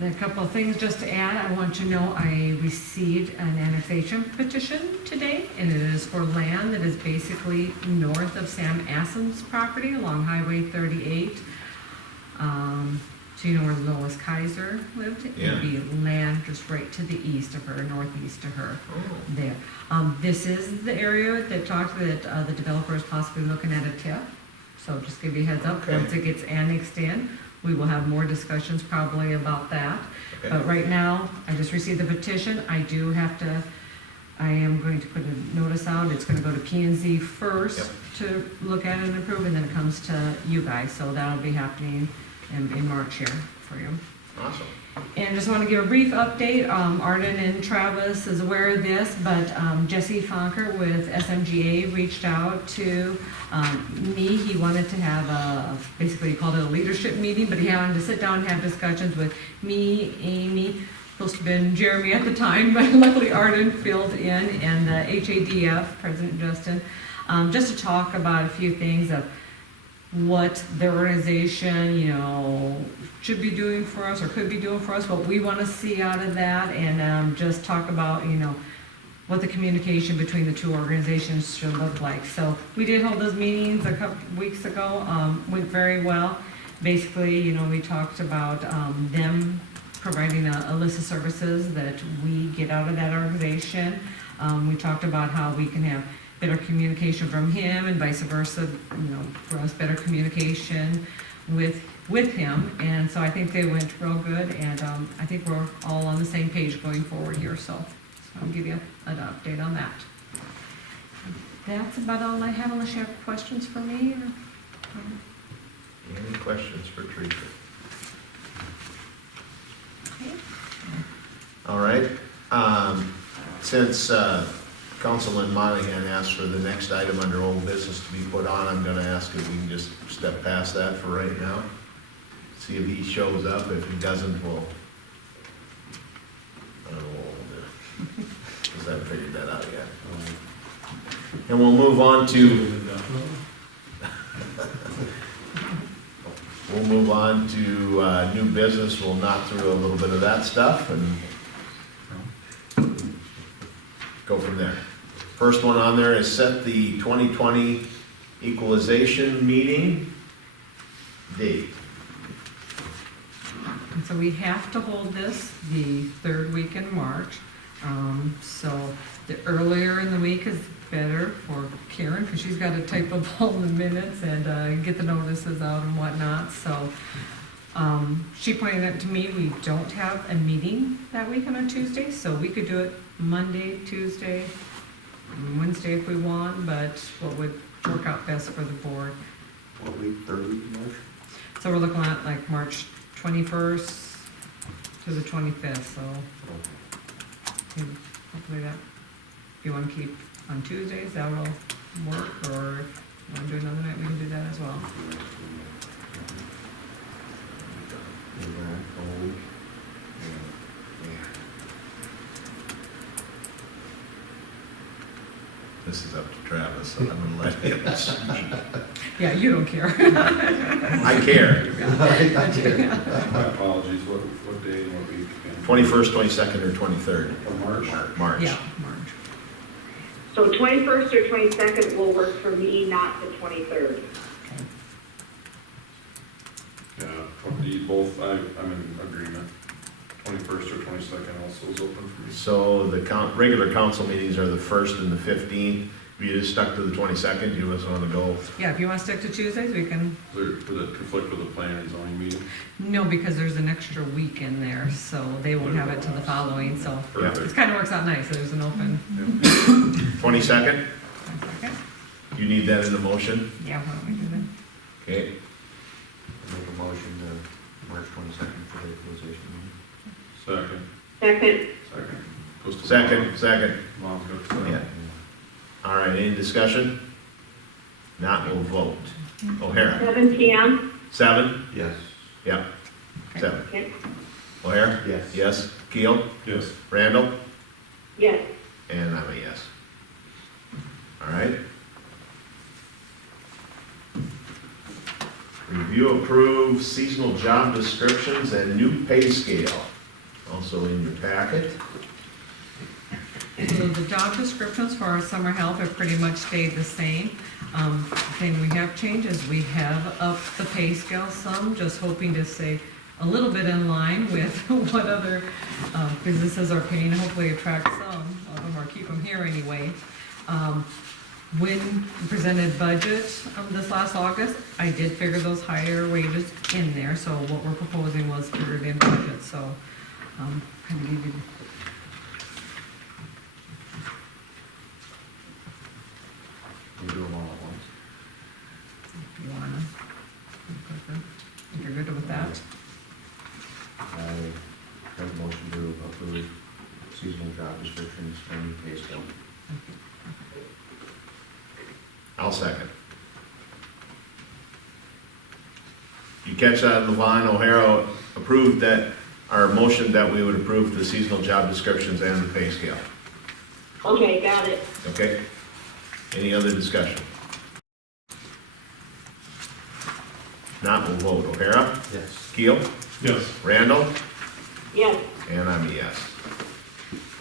A couple of things just to add. I want you to know I received an annexation petition today, and it is for land that is basically north of Sam Asson's property along Highway 38. So you know where Lois Kaiser lived? Yeah. It'd be land just right to the east of her, northeast of her, there. This is the area that the developer is possibly looking at a tip. So just give you a heads up, Okay. once it gets annexed in, we will have more discussions probably about that. Okay. But right now, I just received the petition, I am going to put a notice out, it's gonna go to P and Z first Yep. to look at and approve, and then it comes to you guys, so that'll be happening in March here for you. Awesome. And just want to give a brief update. Arden and Travis is aware of this, but Jesse Fonker with SMGA reached out to me. He wanted to have basically he called it a leadership meeting, but he wanted to sit down and have discussions with me, Amy, supposed to have been Jeremy at the time, but luckily Arden filled in, and the HADF, President Justin, just to talk about a few things of what their organization, you know, should be doing for us or could be doing for us, what we want to see out of that, and just talk about, you know, what the communication between the two organizations should look like. So we did hold those meetings a couple weeks ago, went very well. Basically, you know, we talked about them providing a list of services that we get out of that organization. We talked about how we can have better communication from him and vice versa, you know, for us, better communication with him. And so I think they went real good, and I think we're all on the same page going forward here, so I'll give you an update on that. That's about all I have, unless you have questions for me, or? Any questions for Teresa? Okay. All right. Since Councilman Monahan asked for the next item under old business to be put on, I'm gonna ask if we can just step past that for right now. See if he shows up. If he doesn't, we'll, I don't know what we'll do. Because I haven't figured that out yet. And we'll move on to, new business. We'll knock through a little bit of that stuff and go from there. First one on there is set the 2020 equalization meeting date. And so we have to hold this the third week in March. So the earlier in the week is better for Karen, because she's got to type up all the minutes and get the notices out and whatnot. So she pointed out to me, we don't have a meeting that week on a Tuesday, so we could do it Monday, Tuesday, Wednesday if we want, but what would work out best for the board. What week, third week of March? So we're looking at like March 21st to the 25th, so hopefully that, if you want to keep on Tuesdays, that will work, or if you want to do another night, we can do that as well. This is up to Travis, so I'm gonna let him speak. Yeah, you don't care. I care. My apologies, what day and what week again? 21st, 22nd, or 23rd? Of March? March. Yeah, March. So 21st or 22nd will work for me, not the 23rd. Yeah, both, I'm in agreement. 21st or 22nd also is open for me. So the regular council meetings are the 1st and the 15th. If you just stuck to the 22nd, you just want to go? Yeah, if you want to stick to Tuesdays, we can, Does it conflict with the planning and zoning meeting? no, because there's an extra week in there, so they won't have it till the following, so it Perfect. kind of works out nice, there's an open. 22nd? Okay. You need that in the motion? Yeah, why don't we do that? Okay. Make a motion to March 22nd for the equalization meeting. Second. Second, Second. Goes to Second. Mom's got to say. Yeah. All right, any discussion? Not, we'll vote. O'Hara? 7 PM? 7? Yes. Yep. 7. Okay. O'Hara? Yes. Yes. Keel? Yes. Randall? Yes. And I'm a yes. All right. Review approve seasonal job descriptions and new pay scale. Also in your packet. So the job descriptions for our summer help have pretty much stayed the same. The thing we have changed is we have upped the pay scale some, just hoping to stay a little bit in line with what other businesses are paying, hopefully attract some of them or keep them here anyway. When we presented budget this last August, I did figure those higher wages in there, so what we're proposing was figured in budget, so kind of give you. We do them all at once. If you wanna. If you're good with that. I make a motion to approve seasonal job descriptions and pay scale. I'll second. You catch that in the line, O'Hara approved that, our motion that we would approve the seasonal job descriptions and the pay scale. Okay, got it. Okay? Any other discussion? Not, we'll vote. O'Hara? Yes. Keel? Yes. Randall? Yes. And I'm a yes.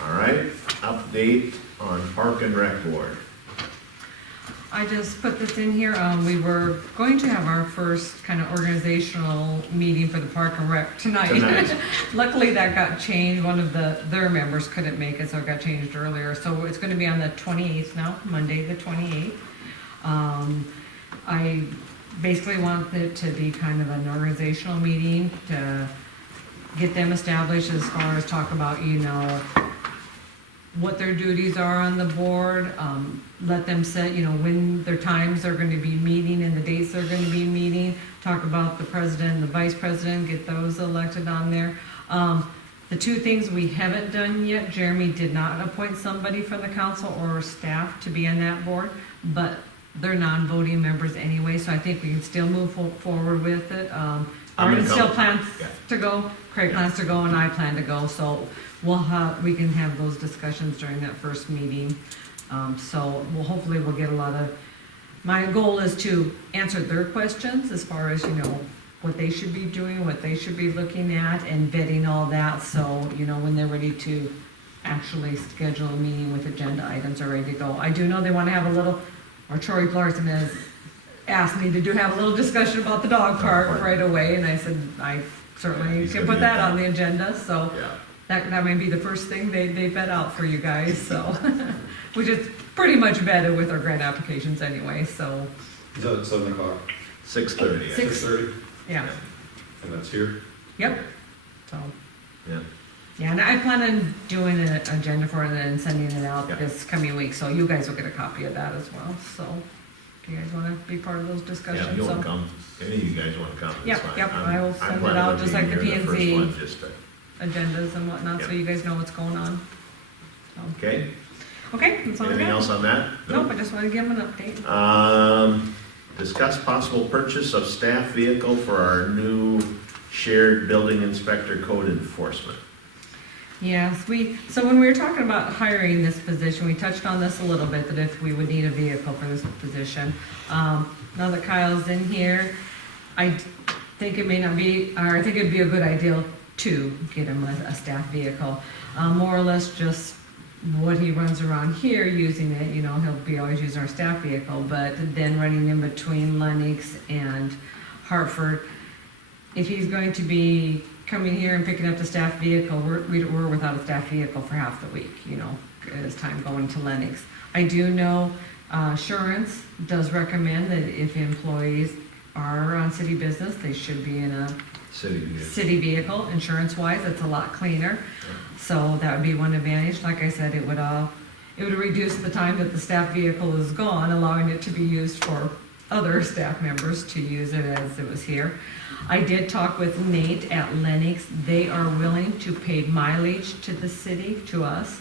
All right, update on Park and Rec Board. I just put this in here, we were going to have our first kind of organizational meeting for the Park and Rec tonight. Luckily, that got changed, one of their members couldn't make it, so it got changed earlier. So it's gonna be on the 28th now, Monday the 28th. I basically want it to be kind of an organizational meeting to get them established as far as talk about, you know, what their duties are on the board, let them set, you know, when their times are gonna be meeting and the dates they're gonna be meeting, talk about the president and the vice president, get those elected on there. The two things we haven't done yet, Jeremy did not appoint somebody from the council or staff to be on that board, but they're non-voting members anyway, so I think we can still move forward with it. Arden still plans to go, Craig plans to go, and I plan to go, so we can have those discussions during that first meeting. So hopefully we'll get a lot of, my goal is to answer their questions as far as, you know, what they should be doing, what they should be looking at, and vetting all that, so, you know, when they're ready to actually schedule a meeting with agenda items are ready to go. I do know they wanna have a little, or Troy Larson has asked me to have a little discussion about the dog park right away, and I said, I certainly can put that on the agenda, so. Yeah. That may be the first thing they vet out for you guys, so, which is pretty much vetted with our grant applications anyway, so, Is that at 7 o'clock? 6:30. 6:30? yeah, And that's here? yep, so. Yeah. Yeah, and I plan on doing an agenda for it and sending it out Yeah. this coming week, so you guys will get a copy of that as well, so. Do you guys wanna be part of those Yeah, discussions? if you So- wanna come, any of you guys wanna come, Yep, it's fine. yep, I'm- I will I'm send it planning out on just being like the here first P&Z. one, just to- Agendas and whatnot, so Yeah. you guys know what's going on. So, Okay, okay, that's all I anything got. else on that? Nope, I just wanted to give them an update. Discuss possible purchase of staff vehicle for our new shared building inspector code enforcement. Yes, so when we were talking about hiring this position, we touched on this a little bit, that if we would need a vehicle for this position. Now that Kyle's in here, I think it may not be, or I think it'd be a good idea to get him a staff vehicle. More or less just what he runs around here using it, you know, he'll be always using our staff vehicle, but then running in between Lennox and Hartford. If he's going to be coming here and picking up the staff vehicle, we're without a staff vehicle for half the week, you know, as time going to Lennox. I do know Assurance does recommend that if employees are on city business, they should be in a city vehicle. Insurance-wise, it's a lot cleaner. So that would be one advantage. Like I said, it would reduce the time that the staff vehicle is gone, allowing it to be used for other staff members to use it as it was here. I did talk with Nate at Lennox. They are willing to pay mileage to the city, to us,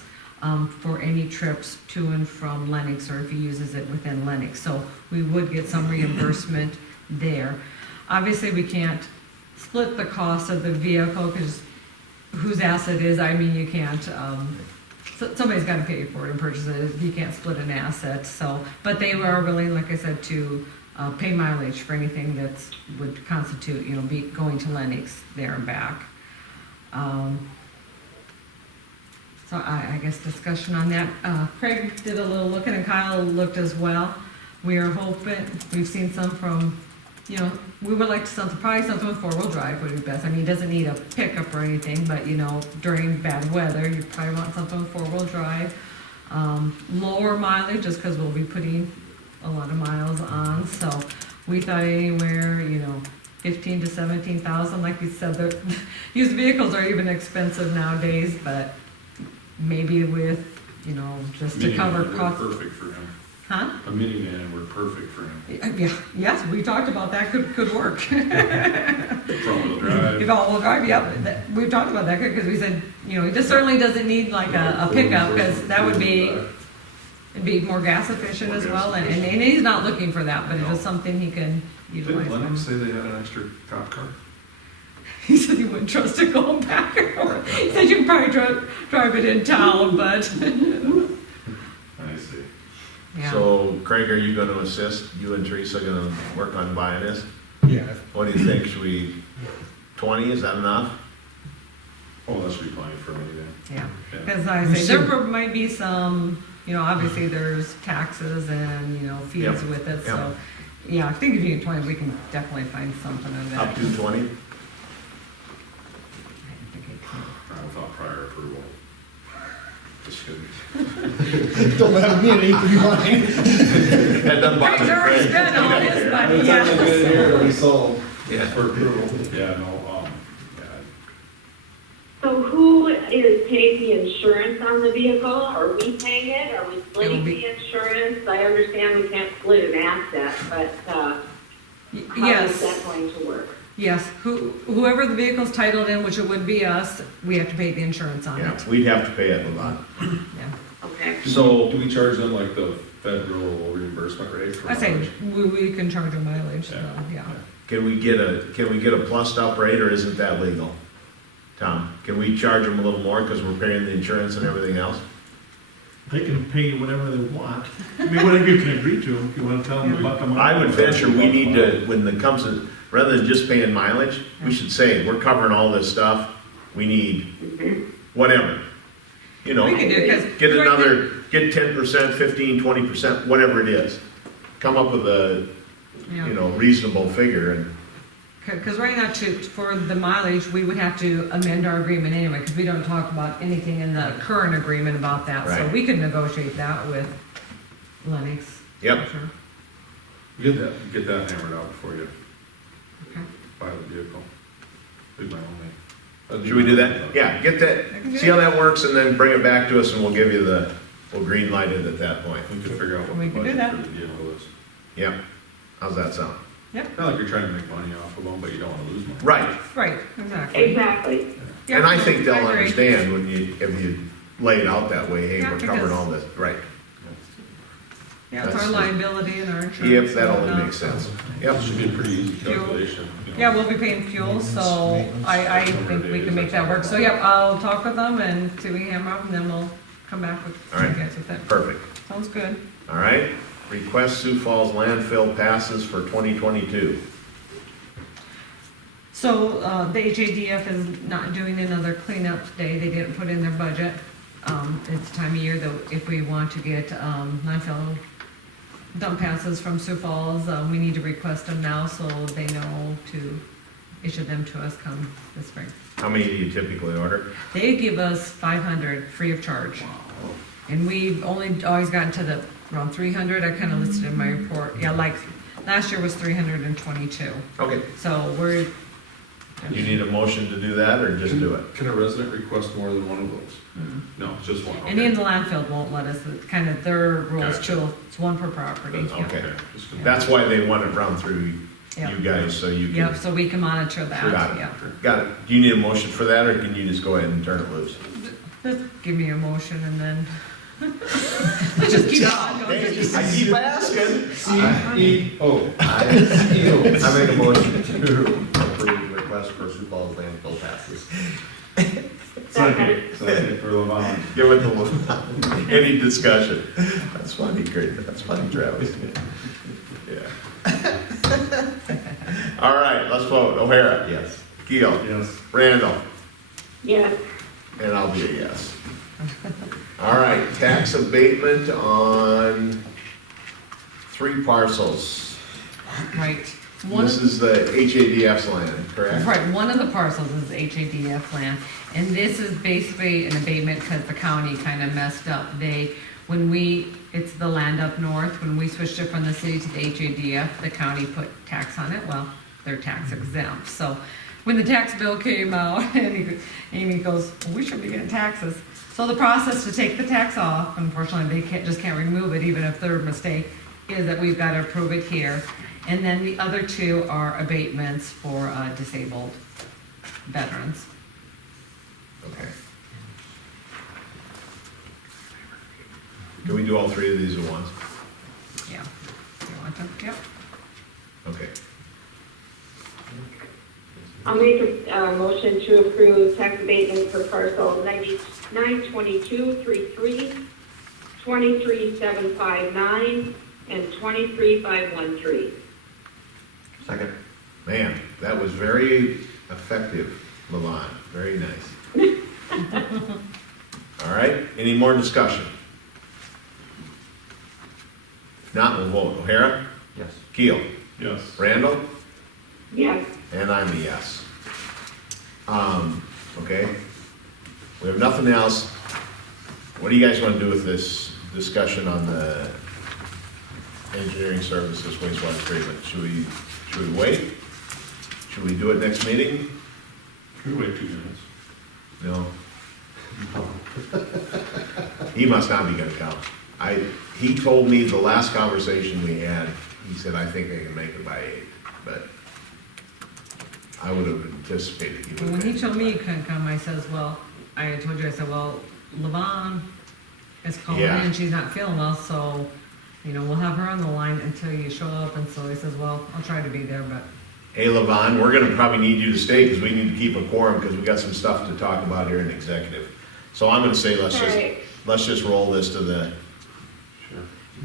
for any trips to and from Lennox, or if he uses it within Lennox. So we would get some reimbursement there. Obviously, we can't split the cost of the vehicle, because whose asset is, I mean, you can't, somebody's gotta pay for it and purchase it. You can't split an asset, so, but they are willing, like I said, to pay mileage for anything that would constitute, you know, going to Lennox there and back. So I guess discussion on that. Craig did a little looking, and Kyle looked as well. We are hoping, we've seen some from, you know, we would like to probably something with four-wheel drive would be best. I mean, he doesn't need a pickup or anything, but, you know, during bad weather, you probably want something with four-wheel drive. Lower mileage, just because we'll be putting a lot of miles on, so we thought anywhere, you know, 15 to 17,000, like you said, used vehicles are even expensive nowadays, but maybe with, you know, just to cover costs. Perfect for him. Huh? A minivan, we're perfect for him. Yeah, yes, we talked about that, could work. Front-wheel drive. If all-wheel drive, yep, we've talked about that, because we said, you know, he just certainly doesn't need like a pickup, because that would be, it'd be more gas efficient as well, and he's not looking for that, but it is something he can utilize. Didn't Lennox say they had an extra cop car? He said he wouldn't trust it going back. He said you can probably drive it in town, but. I see. Yeah. So Craig, are you gonna assist? You and Teresa gonna work on buying this? Yeah, What do you think? Should we, 20, is that enough? Oh, that should be plenty for a minivan. Yeah, Yeah. because I say there might be some, you know, obviously there's taxes and, you know, fees Yep. with it, Yep. so. Yeah, I think if you get 20, we can definitely find something of that. Up to 20? Without prior approval. Just kidding. don't have me an AP1. That doesn't bother Craig's already Craig. spent all his money, By the time we get in here, it'll be sold. Yeah. For approval. Yeah, no, yeah. So who is paying the insurance on the vehicle? Are we paying it? Are we splitting the insurance? I understand we can't split an asset, but, how is Yes, that going to work? yes, whoever the vehicle's titled in, which it would be us, we have to pay the insurance on Yeah, it. we'd have to pay it a lot. Yeah. Okay. So, Do we charge them like the federal reimbursement rate for I say, mileage? we can charge a mileage, so, yeah. can we get a plussed up rate, or isn't that legal? Tom, can we charge them a little more because we're paying the insurance and everything else? They can pay you whatever they want. I mean, whatever you can agree to, if you wanna tell them about the. I would venture we need to, when it comes to, rather than just paying mileage, we should say, we're covering all this stuff, we need whatever. You know, We can do it, because. get 10%, 15, 20%, whatever it is. Come up with a, you know, reasonable figure, and Because right now, for the mileage, we would have to amend our agreement anyway, because we don't talk about anything in the current agreement about that. So Right. we could negotiate that with Lennox. Yep. Sure. Get that hammered out before you Okay. buy the vehicle. Be my only. should we do that? Yeah, get that, see how that works, and then bring it back to us, and we'll give you we'll green light it at that point. We could figure out what We the can do budget that. for the vehicle is. Yep. How's that sound? Not like you're trying to make money off of them, but you don't wanna lose money. Right. Right, exactly. Exactly. Yeah, And I think they'll agree. understand if you lay it out that way, hey, Yeah, we're covering because- all this, right. Yeah, it's our That's- liability and our insurance. Yep, that and only whatnot, makes so. sense. Yep. Should be a pretty easy calculation. you know. Yeah, we'll be paying fuel, so I think we can make that work. So, yeah, I'll talk with them and see if we can hammer out, and then we'll come back with, All right. you guys with it. Perfect. Sounds good. All right. Request Sioux Falls landfill passes for 2022. So, the HADF is not doing another cleanup day, they didn't put in their budget. It's the time of year that if we want to get, landfill dump passes from Sioux Falls, we need to request them now, so they know to issue them to us come this spring. How many do you typically order? They give us 500 free of charge. And we've only always gotten to the, around 300, I kinda listed in my report, yeah, like, last year was 322. Okay. So we're, You need a motion to do that, or just do it? Can a resident request more than one of those? No, it's just one. and okay. in the landfill won't let us, it's kind of their rules Gotcha. too, it's one per property. Okay. Just gonna- That's why they want it run through Yep. you guys, so you can. Yep, so we can monitor that, Got it. yeah. Got it. Do you need a motion for that, or can you just go ahead and turn it loose? Just give me a motion and then. Just keep on going. I keep asking. CEO. I make a motion to approve request for Sioux Falls landfill passes. Second. For Levon. Give it the, any discussion? That's funny, great, that's funny, Travis. Yeah. All right, let's vote. O'Hara. Yes. Keel. Yes. Randall. Yes, And I'll be a yes. All right, tax abatement on 3 parcels. Right. One This of, is the HADF's land, correct? right, one of the parcels is HADF land, and this is basically an abatement because the county kind of messed up. It's the land up north, when we switched it from the city to the HADF, the county put tax on it, well, they're tax exempt, so when the tax bill came out, and Amy goes, well, we should be getting taxes. So the process to take the tax off, unfortunately, they just can't remove it, even if their mistake, is that we've got to approve it here. And then the other 2 are abatements for disabled veterans. Okay. Can we do all 3 of these at once? Yeah. You want them? Yep. Okay. I'll make a motion to approve tax abatement for parcel 992233, 23759, and 23513. Second. Man, that was very effective, Levon. Very nice. All right, any more discussion? If not, we'll vote. O'Hara? Yes. Keel? Yes. Randall? Yes, And I'm a yes. Okay. We have nothing else. What do you guys want to do with this discussion on the engineering services wastewater treatment? Should we wait? Should we do it next meeting? Can we wait 2 minutes? No. He must not be gonna come. He told me the last conversation we had, he said, I think I can make it by 8, but I would have anticipated he would And have. when he told me he couldn't come, I says, well, I told you, I said, well, Levon is calling Yeah. in, she's not feeling well, so, we'll have her on the line until you show up. And so he says, well, I'll try to be there, but Hey, Levon, we're gonna probably need you to stay because we need to keep a quorum because we got some stuff to talk about here in executive. So I'm gonna say, let's Alright. just roll this to the, Sure.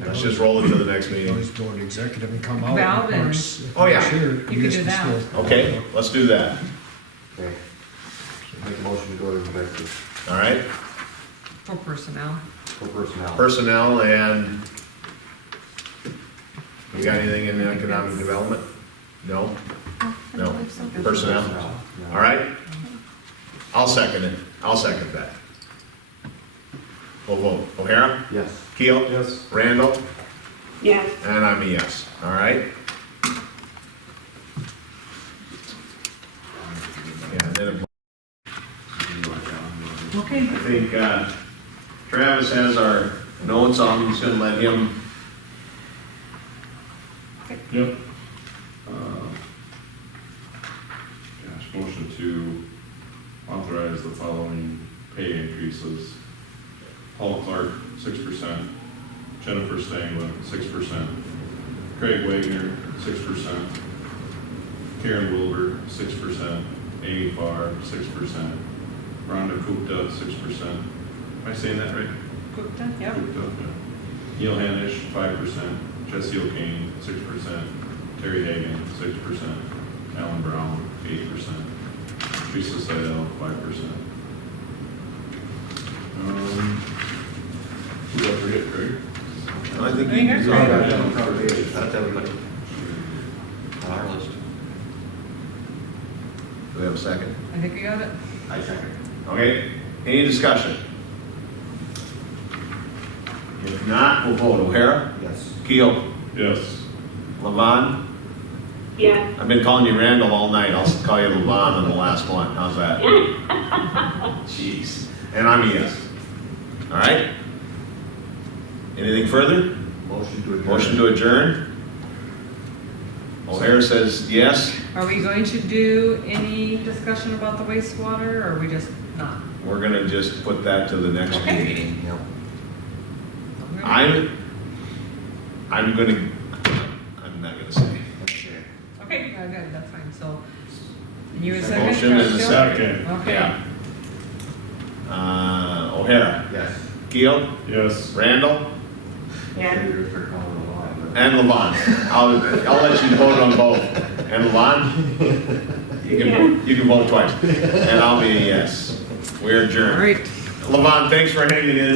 let's just roll it to the next You meeting. always go to executive and come out. Val, If then- Mark's- if Oh, yeah. Mark's here, You could guys do can that. still- Okay, let's do that. Okay. Make a motion to go to executive All right, for personnel. for personnel. personnel and, you got anything in economic development? No? Oh, I No. don't believe so. Personnel? Yeah. All right? I'll second it. I'll second that. We'll vote. O'Hara? Yes. Keel? Yes. Randall? yes. And I'm a yes. All right? Yeah, and then Okay. I think Travis has our notes on, I'm just gonna let him. Yep. Motion to authorize the following pay increases. Paul Clark, 6%, Jennifer Stangler, 6%. Craig Wagner, 6%. Karen Wilbur, 6%. Amy Farr, 6%. Rhonda Gupta, 6%. Am I saying that right? Gupta, yep. Gupta, yeah. Neil Hanish, 5%. Jesse O'Kane, 6%. Terry Hagan, 6%. Alan Brown, 8%. Teresa Seidel, 5%. Who did I forget, Craig? I think There you you. go. That's everybody. On our list. Do we have a second? I think we got it. I second. Okay, any discussion? If not, we'll vote. O'Hara? Yes. Keel? Yes. Levon? Yes. I've been calling you Randall all night. I'll call you Levon on the last one. How's that? Jeez. And I'm a yes. All right? Anything further? Motion to adjourn. Motion to adjourn? O'Hara says yes. Are we going to do any discussion about the wastewater, or are we just not? We're gonna just put that to the next Okay. meeting. Yep. I'm not gonna say. Okay. Okay, good, that's fine, so. You a second? Motion is a Josh? second. Okay. Yeah. O'Hara, Yes. Keel, Yes. Randall, Yes. They're calling a lie, but- and Levon. I'll let you vote on both. And Levon, you can vote twice. And I'll be a yes. We're All adjourned. right. Levon, thanks for hanging in there.